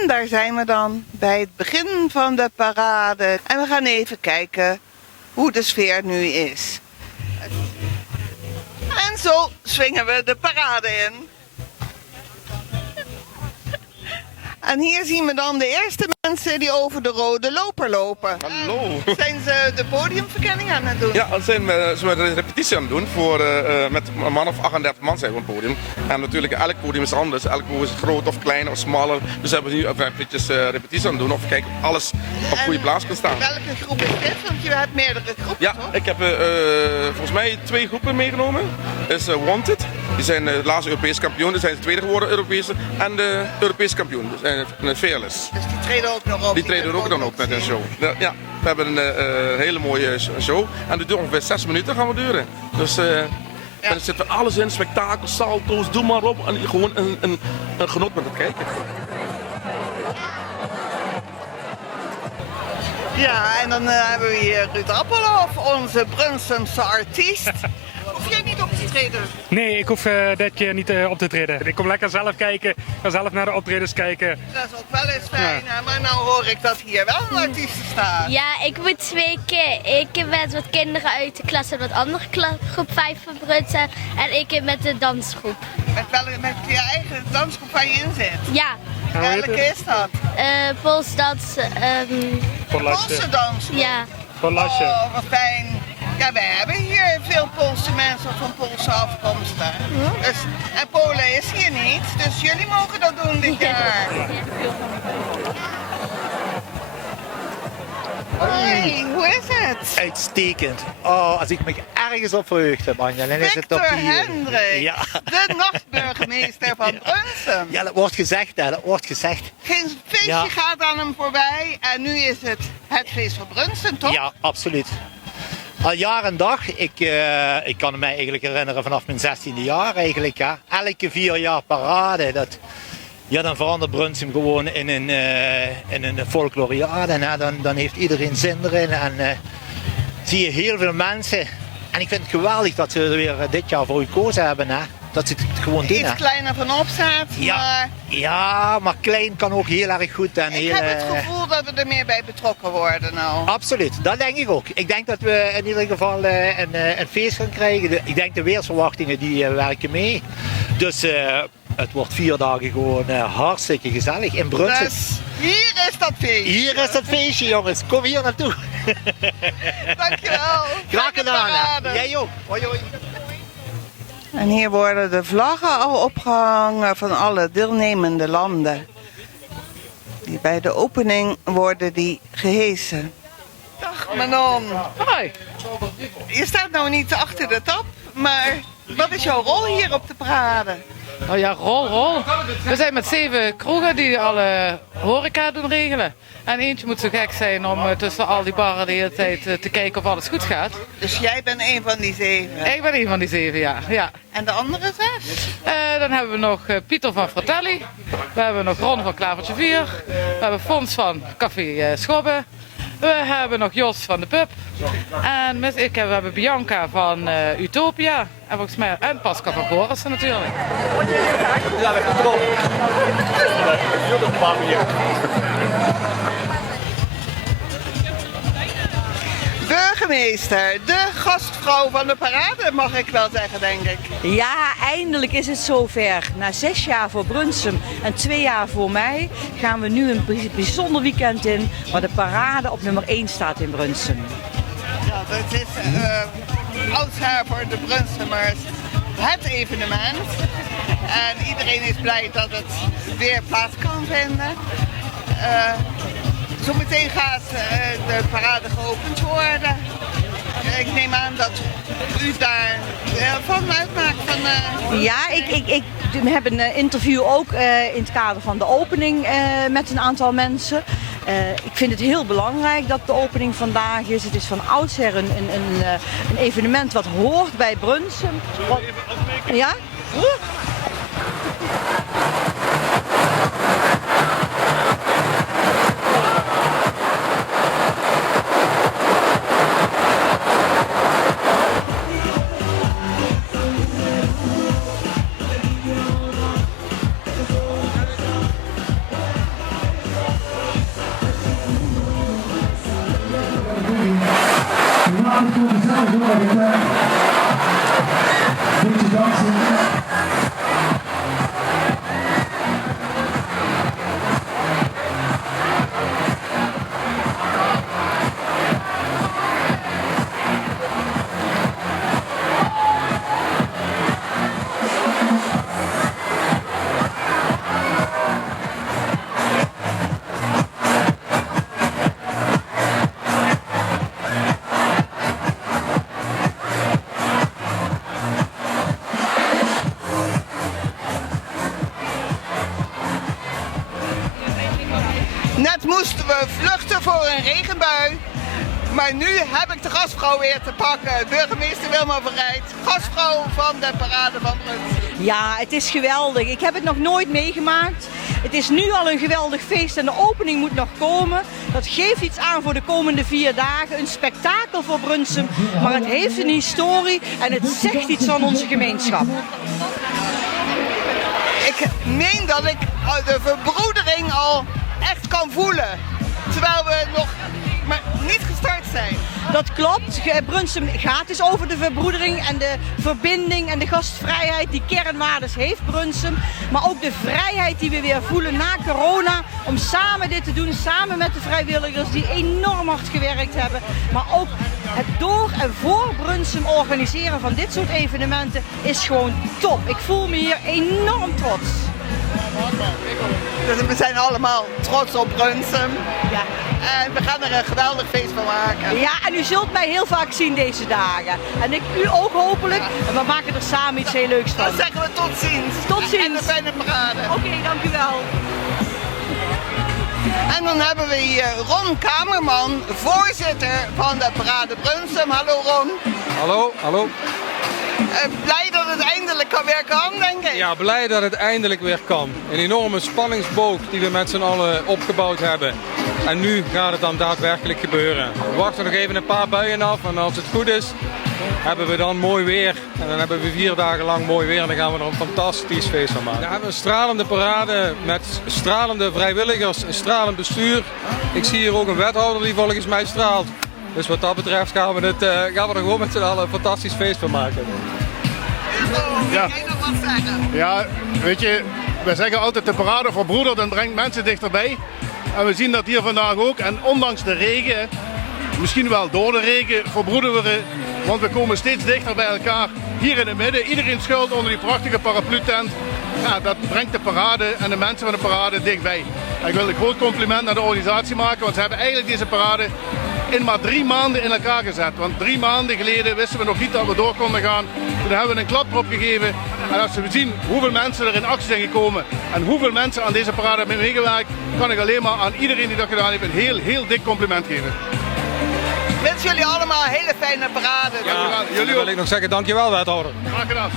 En daar zijn we dan, bij het begin van de parade. En we gaan even kijken hoe de sfeer nu is. En zo swingen we de parade in. En hier zien we dan de eerste mensen die over de rode loper lopen. Hallo. Zijn ze de podiumverkenning aan het doen? Ja, dat zijn we een repetitie aan het doen. Met een man of 38 man zijn we op het podium. En natuurlijk, elk podium is anders. Elk podium is groot of klein of smaller. Dus hebben we nu eventjes repetitie aan het doen. Of we kijken of alles op goede plaats kan staan. Welke groep is dit? Want je hebt meerdere groepen, Ja, toch? ik heb volgens mij 2 groepen meegenomen. Is Wanted. Die zijn de laatste Europese kampioen. Die zijn de tweede geworden Europese. En de Europese kampioen. Dus, Fearless. Dus die treden ook nog op? Die treden ook dan ook met een show. Ja, we hebben een hele mooie show. En die duurt ongeveer 6 minuten gaan we duren. Dus daar zit er alles in. Spektakel, salto's, doe maar op. En gewoon een genot met het kijken. Ja, en dan hebben we hier Ruud Appelhoff, onze Brunsumse artiest. Hoef jij niet op te treden? Nee, ik hoef dit keer niet op te treden. Ik kom lekker zelf kijken, ga zelf naar de optredens kijken. Dat is ook wel eens fijn, hè? Maar nou hoor ik dat hier wel een artiest staat. Ja, ik moet 2 keer. Ik met wat kinderen uit de klas en wat andere groep 5 van Brunssum. En ik met de dansgroep. Met je eigen dansgroep waar je in zit? Ja, Welke is dat? polsdans. Poolse dans. Ja. Pollasje. Oh, wat fijn. Ja, wij hebben hier veel Poolse mensen van Poolse afkomsten. Dus, en Polen is hier niet, dus jullie mogen dat doen dit jaar. Hoi, hoe is het? Uitstekend. Oh, als ik me ergens op verheugd heb, Anja, dan is het op Victor die... Hendrik, Ja. de nachtburgemeester van Brunsum. Ja, dat wordt gezegd, hè. Dat wordt gezegd. Geen feestje Ja. gaat aan hem voorbij en nu is het feest van Brunsum, toch? Ja, absoluut. Al jaar en dag. Ik kan me eigenlijk herinneren vanaf mijn 16e jaar eigenlijk. Hè. Elke 4 jaar parade. Dan verandert Brunsum gewoon in een folkloriade. Hè. Dan heeft iedereen zin erin. En zie je heel veel mensen. En ik vind het geweldig dat ze er weer dit jaar voor gekozen hebben. Hè. Dat ze het gewoon doen. Iets Hè. kleiner van opzet, maar Ja, maar klein kan ook heel erg goed. En ik heb het gevoel dat we er meer bij betrokken worden nou. Absoluut, dat denk ik ook. Ik denk dat we in ieder geval een feest gaan krijgen. Ik denk de weersverwachtingen die werken mee. Dus het wordt 4 dagen gewoon hartstikke gezellig in Brunsum. Dus hier is dat feest. Hier is het feestje, jongens. Kom hier naartoe. Dankjewel. Graag gedaan. Hè. Parade. Jij ook. Hoi, hoi. En hier worden de vlaggen al opgehangen van alle deelnemende landen. Bij de opening worden die gehesen. Dag Manon. Hoi. Je staat nou niet achter de tap, maar wat is jouw rol hier op de parade? Nou ja, rol. We zijn met 7 kroegen die alle horeca doen regelen. En eentje moet zo gek zijn om tussen al die barren de hele tijd te kijken of alles goed gaat. Dus jij bent een van die 7. Ik ben een van die 7, ja. En de andere 6? Dan hebben we nog Pieter van Fratelli. We hebben nog Ron van Klavertje 4. We hebben Fons van Café Schobbe. We hebben nog Jos van de Pub. En we hebben Bianca van Utopia. En volgens mij en Pascal van Borissen natuurlijk. Burgemeester, de gastvrouw van de parade mag ik wel zeggen, denk ik. Ja, eindelijk is het zover. Na 6 jaar voor Brunsum en 2 jaar voor mij gaan we nu een bijzonder weekend in waar de parade op nummer 1 staat in Brunsum. Ja, dat is oudsher voor de Brunsummers het evenement. En iedereen is blij dat het weer plaats kan vinden. Zometeen gaat de parade geopend worden. Ik neem aan dat u daar van uitmaakt. Ja, we hebben een interview ook in het kader van de opening met een aantal mensen. Ik vind het heel belangrijk dat de opening vandaag is. Het is van oudsher een evenement wat hoort bij Brunsum. Ja? ik kom gezellig door het beetje dansen. Net moesten we vluchten voor een regenbui. Maar nu heb ik de gastvrouw weer te pakken. Burgemeester Wilma Verrijd, gastvrouw van de Parade van Brunsum. Ja, het is geweldig. Ik heb het nog nooit meegemaakt. Het is nu al een geweldig feest en de opening moet nog komen. Dat geeft iets aan voor de komende 4 dagen. Een spektakel voor Brunsum, maar het heeft een historie en het zegt iets van onze gemeenschap. Ik meen dat ik de verbroedering al echt kan voelen. Terwijl we nog maar niet gestart zijn. Dat klopt. Brunsum gaat dus over de verbroedering en de verbinding en de gastvrijheid. Die kernwaardes heeft Brunsum. Maar ook de vrijheid die we weer voelen na corona. Om samen dit te doen, samen met de vrijwilligers die enorm hard gewerkt hebben. Maar ook het door en voor Brunsum organiseren van dit soort evenementen is gewoon top. Ik voel me hier enorm trots. Dus we zijn allemaal trots op Brunsum. Ja. En we gaan er een geweldig feest van maken. Ja, en u zult mij heel vaak zien deze dagen. En ik u ook hopelijk. En we maken er samen iets heel leuks van. Dan zeggen we tot ziens. Tot ziens. En een fijne parade. Oké, dank u wel. En dan hebben we hier Ron Kamerman, voorzitter van de Parade Brunsum. Hallo Ron. Hallo, hallo. Blij dat het eindelijk weer kan, denk ik. Ja, blij dat het eindelijk weer kan. Een enorme spanningsboog die we met z'n allen opgebouwd hebben. En nu gaat het dan daadwerkelijk gebeuren. We wachten nog even een paar buien af en als het goed is, hebben we dan mooi weer. En dan hebben we 4 dagen lang mooi weer en dan gaan we er een fantastisch feest van maken. We hebben een stralende parade met stralende vrijwilligers, een stralend bestuur. Ik zie hier ook een wethouder die volgens mij straalt. Dus wat dat betreft gaan we er gewoon met z'n allen een fantastisch feest van maken. Ja. Wil jij nog wat zeggen? Ja, weet je, we zeggen altijd de parade verbroedert en brengt mensen dichterbij. En we zien dat hier vandaag ook. En ondanks de regen, misschien wel door de regen, verbroederen we. Want we komen steeds dichter bij elkaar. Hier in het midden, iedereen schuilt onder die prachtige paraplu-tent. Ja, dat brengt de parade en de mensen van de parade dichtbij. En ik wil een groot compliment naar de organisatie maken, want ze hebben eigenlijk deze parade in maar 3 maanden in elkaar gezet. Want 3 maanden geleden wisten we nog niet dat we door konden gaan. Toen hebben we een klap erop gegeven. En als we zien hoeveel mensen er in actie zijn gekomen en hoeveel mensen aan deze parade hebben meegewerkt, kan ik alleen maar aan iedereen die dat gedaan heeft een heel dik compliment geven. Ik wens jullie allemaal een hele fijne parade. Ja, jullie wil ik nog zeggen, dankjewel wethouder. Graag gedaan.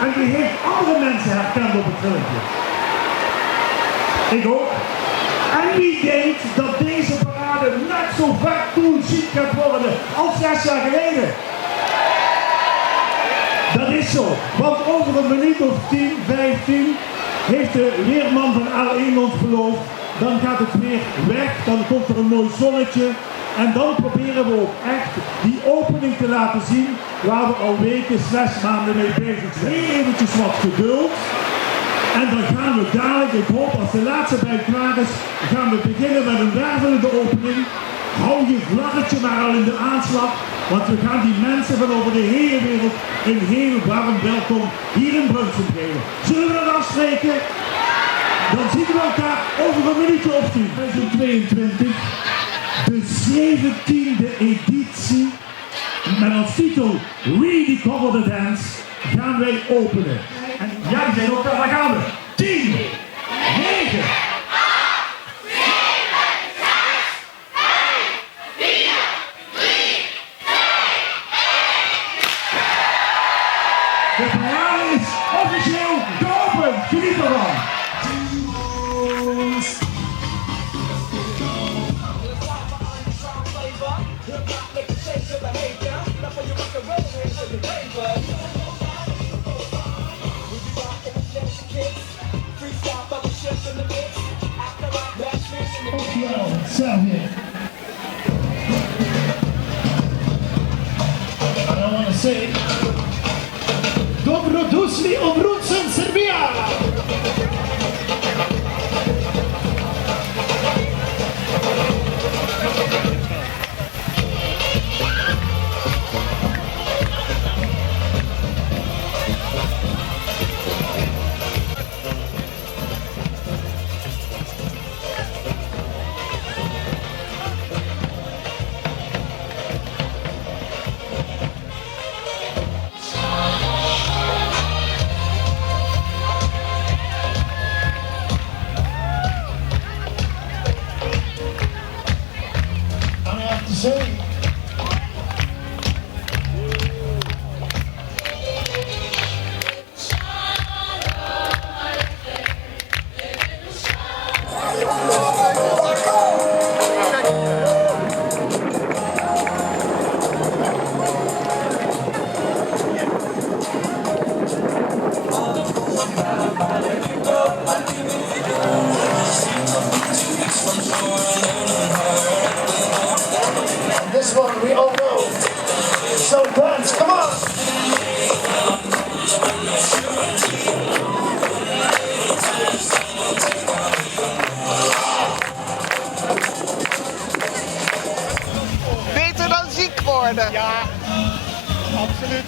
En die heeft andere mensen herkend op het filmpje. Ik ook. En wie denkt dat deze parade net zo vaak chic gaat worden als 6 jaar geleden? Dat is zo, want over een minuut of 10, 15 heeft de weerman van L1 ons beloofd. Dan gaat het weer weg, dan komt er een mooi zonnetje. En dan proberen we ook echt die opening te laten zien waar we al weken, 6 maanden mee bezig zijn. Eventjes wat geduld. En dan gaan we dadelijk, ik hoop als de laatste bij klaar is, gaan we beginnen met een wervelende opening. Hou je vlaggetje maar al in de aanslag, want we gaan die mensen van over de hele wereld een heel warm welkom hier in Brunsum geven. Zullen we dat afspreken? Dan zien we elkaar over een minuutje of 10. 2022, de 17e editie, met als titel Rediscover the Dance, gaan wij openen. En jij bent ook daar, gaan we. 10, 9, 8, 7, 6, 5, 4, 3, 2, 1. De parade is officieel geopend. Geniet ervan. Servier. say. Dobrodošli u Brunson, Srbija! This one we all know. So dance, come on! Beter dan ziek worden. Ja, absoluut.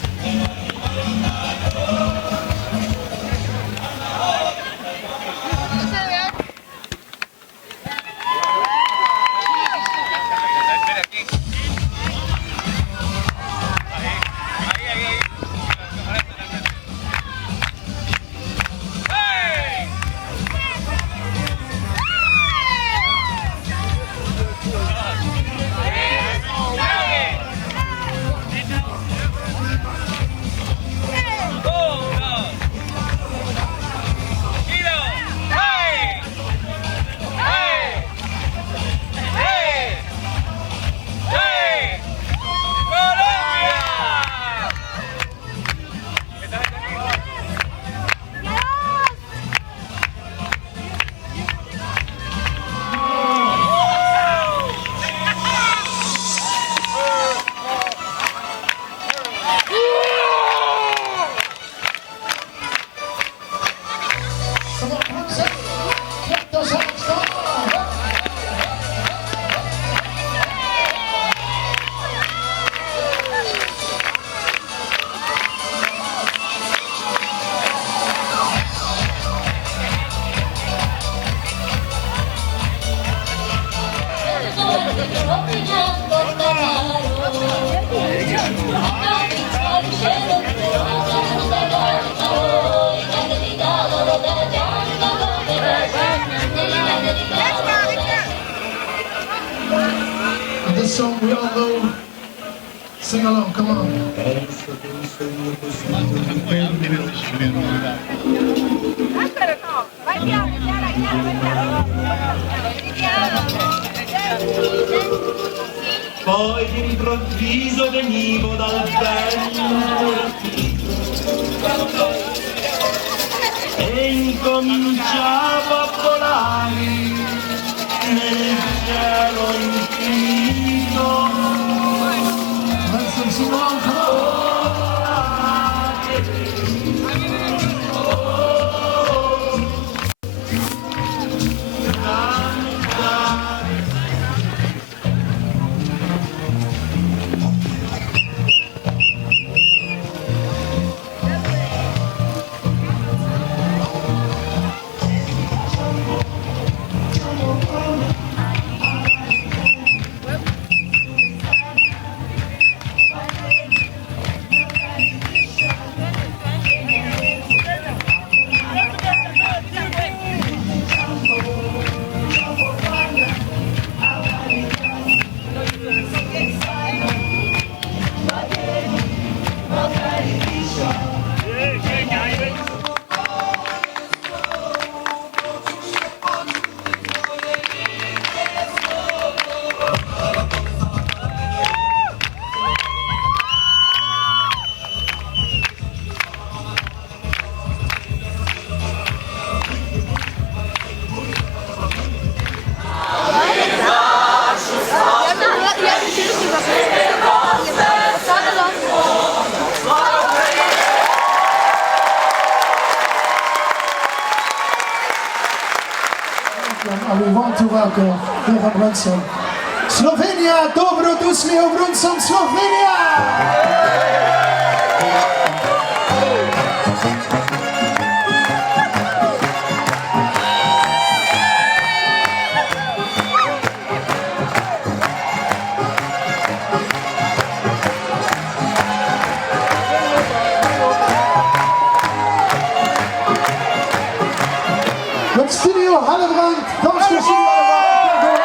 This song we all know. Sing along, come on. Poi d'improvviso venivo dal bello e incominciavo a volare nel cielo infinito. Let's sing along, come on. and we want to welcome Stefan Brunson. Slovenia, dobrodošli u Brunson, Slovenia! Met Studio Hellebrand, dansmuziek Hellebrand.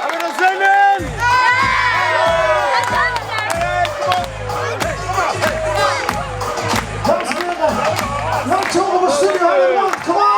Hebben we er zin in? Dames en heren, laat horen van Studio Hellebrand, kom on!